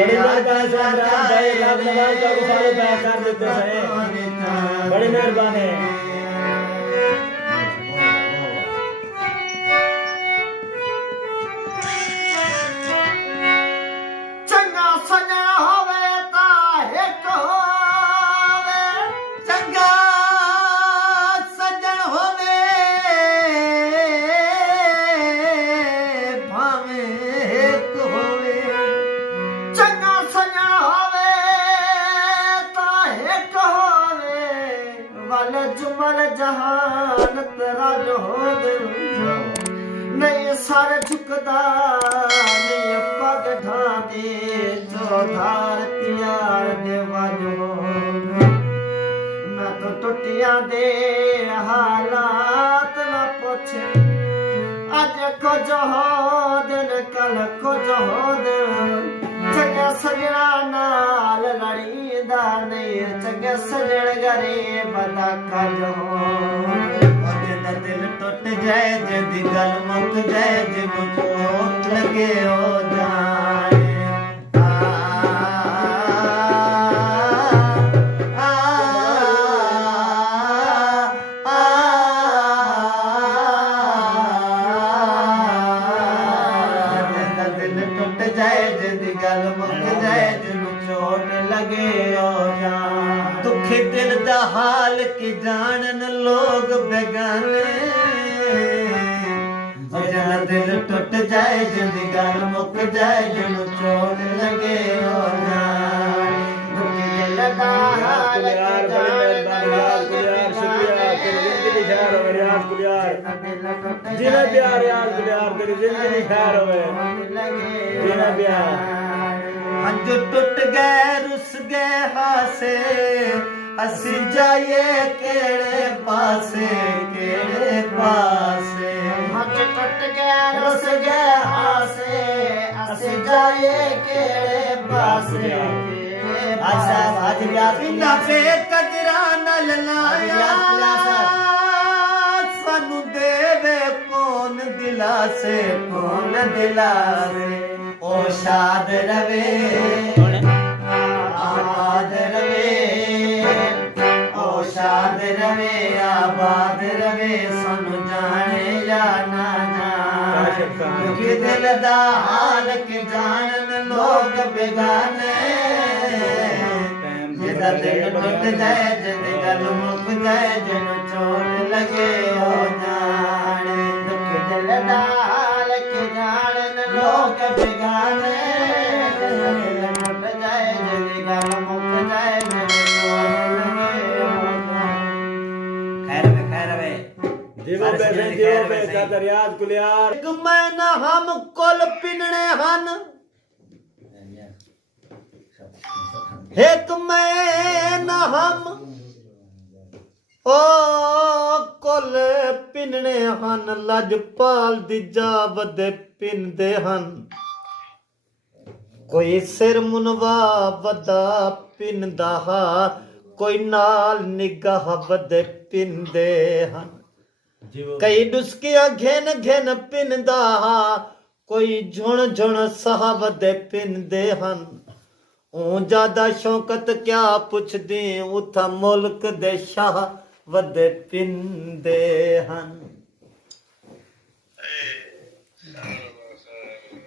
बड़ी मेहरबानी साहब भाई रब नवाज का गुफारो पैक कर देते हैं बड़ी मेहरबानी चंगा सजना होवे ता एक होवे चंगा सजन होवे भावे एक होवे चंगा सजना होवे ता एक होवे वल जुमल जहान तेरा जो हो नहीं सर झुकदा नहीं पग ढांदे जो धार त्यार दे वजो मैं तो टुटिया दे हालात न पूछे अज कुछ हो दिन कल कुछ हो दिन चंगा सजना नाल लड़ीदा नहीं चंगा सजन गरीब दा कज हो दिल टुट जाए जदी गल मुक जाए जब चोट लगे हो जाए दिल टुट जाए जदी गल मुक जाए जब चोट लगे हो जाए दुख दिल दा हाल की जानन लोग बेगाने जन दिल टूट जाए जल्दी गल मुक जाए जन चोट लगे हो जाए दुख दिल दा हाल यार बड़ी मेहरबानी यार गुलियार शुक्रिया तेरी जिंदगी खैर होवे यार गुलियार जीना प्यार यार गुलियार तेरी जिंदगी खैर होवे जीना प्यार अंज टूट गए रुस गए हासे असी जाइए केड़े पासे मंच टूट गया रुस गया हासे असी जाइए केड़े पासे आशा आज बिना पे कजरा नल लाया सानू देवे कौन दिलासे ओ शाद रवे आबाद रवे शाद रवे आबाद रवे सुन जाने या ना जाने कि दिल दा हाल के जानन लोग बेगाने जिदा दिल टूट जाए जद गल मुक जाए जन चोट लगे हो जाने दुख दिल दा हाल के जानन लोग बेगाने दिल टूट जाए जद गल मुक जाए जन चोट लगे जीवो पे चादर याद गुलियार एक मैं न हम कुल पिनने हन एक मैं न हम ओ कुल पिनने हन लजपाल दी जावद पिनदे हन कोई सिर मुनवा वदा पिनदा हा कोई नाल निगाह वद पिनदे हन कई डुस्किया घेन घेन पिनदा कोई झुण झुण साहब पिनदे हन ऊं ज्यादा शौकत क्या पुछदी उथा मुल्क दे शाह वदे पिनदे हन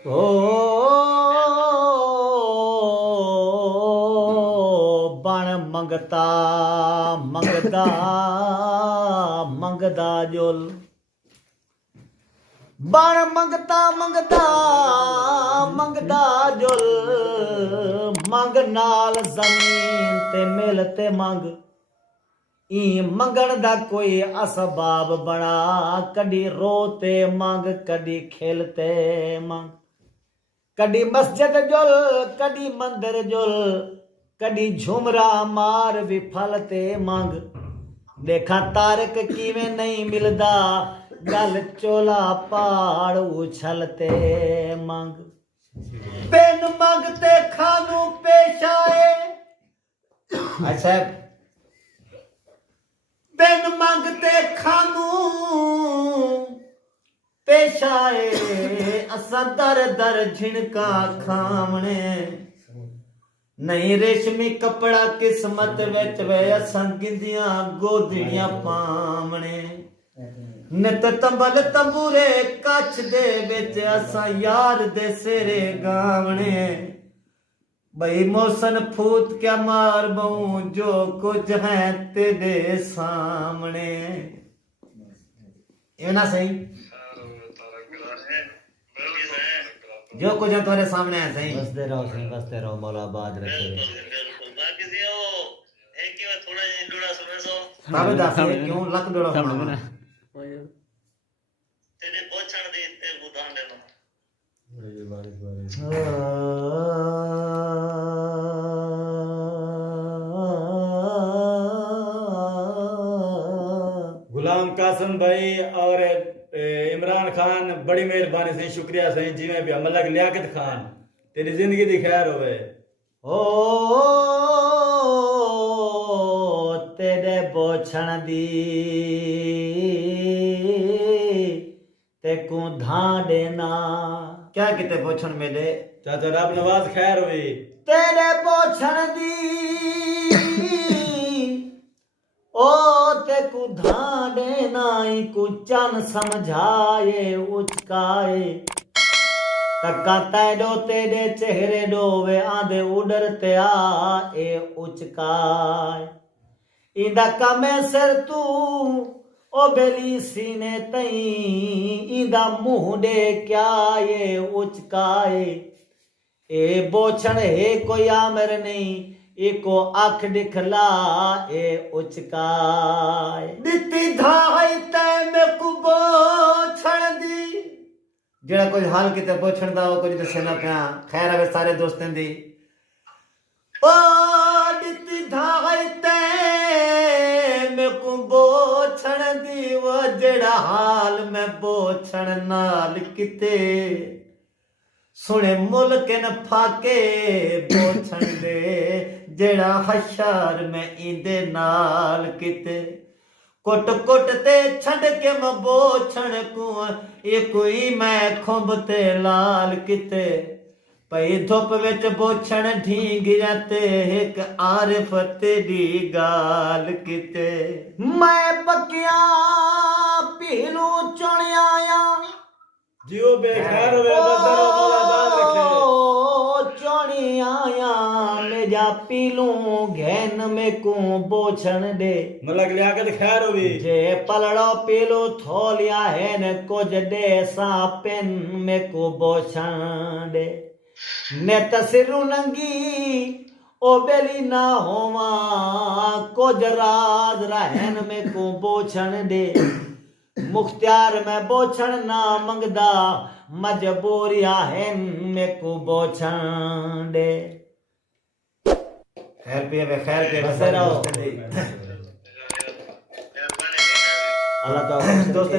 ओ बण मंगता मंगदा मंगदा जुल बण मंगता मंगदा मंगदा जुल मंग नाल जमीन ते मिल ते मंग ई मंगण दा कोई असबाब बना कदी रोते मंग कदी खेलते मंग कदी मस्जिद जुल कदी मंदिर जुल कदी झुमरा मार विफलते मंग देखा तारक किवें नहीं मिलदा गल चोला पहाड़ उछलते मंग बिन मंगते खानू पेश आए अच्छा बिन मंगते खानू पेश आए असा दर दर झिणका खावणे ਨਹੀਂ ਰੇਸ਼ਮੀ ਕਪੜਾ ਕਿਸਮਤ ਵਿੱਚ ਵੇ ਅਸਾਂ ਗਿੰਦੀਆਂ ਗੋਦੜੀਆਂ ਪਾਵਣੇ ਨਿਤ ਤੰਬਲ ਤੰਬੂਰੇ ਕੱਛ ਦੇ ਵਿੱਚ ਅਸਾਂ ਯਾਰ ਦੇ ਸਿਰੇ ਗਾਵਣੇ ਬਈ ਮੋਸਨ ਫੂਟ ਕੇ ਮਾਰ ਬਉ ਜੋ ਕੁਝ ਹੈ ਤੇਰੇ ਸਾਹਮਣੇ ਇਹ ਨਾ ਸਹੀ जो कुछ है तुम्हारे सामने है सही बसते रहो मौला आबाद रखे बाबे दास ये क्यों लक डोड़ा होना तेरे पोछण दे ते बुधान दे गुलाम कासिम भाई और इमरान खान बड़ी मेहरबानी से शुक्रिया से जिमें भी मलक लियाकत खान तेरी जिंदगी दी खैर होवे ओ तेरे बोछण दी ते को धां देना क्या किते बोछण मेले चाचा रब नवाज खैर होवे तेरे बोछण दी ओ ते को धां देना को चन समझाए उचकाए तक्का तैडो तेरे चेहरे डोवे आंदे उडर ते ए उचकाए इंदा कमे सिर तू ओ बेली सीने तई इंदा मुंह दे क्या ये उचकाए ए बोछण है कोई आमर नहीं एको अख दिखला ए उचकाए दिती धाई ते में कुबो छण दी जेड़ा कोई हाल किते पोछण दा कोई दसे ना पिया खैर है सारे दोस्तां दी ओ दिती धाई ते में कुबो छण दी वो जेड़ा हाल में पोछण नाल किते सुने मुल्क न फाके बोछण दे जेड़ा हशार में इंदे नाल किते कुट कुट ते छड़ के म बोछण को ये कोई मैं खुंब ते लाल किते पई धुप विच बोछण ढींग जाते एक आरिफ तेरी गाल किते मैं पकिया पीलू चुन आया जियो बेखैर होवे बदरो मौला आबाद रखे चोणी आया मेरा पीलू घेन में को बोछण दे मलक लियाकत खैर होवे जे पलड़ो पीलू थोलिया है न कुछ दे सा पेन में को बोछण दे मैं तसिरु नंगी ओ बेली ना होवा कुछ राज रहन में को बोछण दे मुख्तियार में बोछण ना मंगदा मजबूरिया है में को बोछण दे खैर पे बसे रहो अल्लाह ताला दोस्त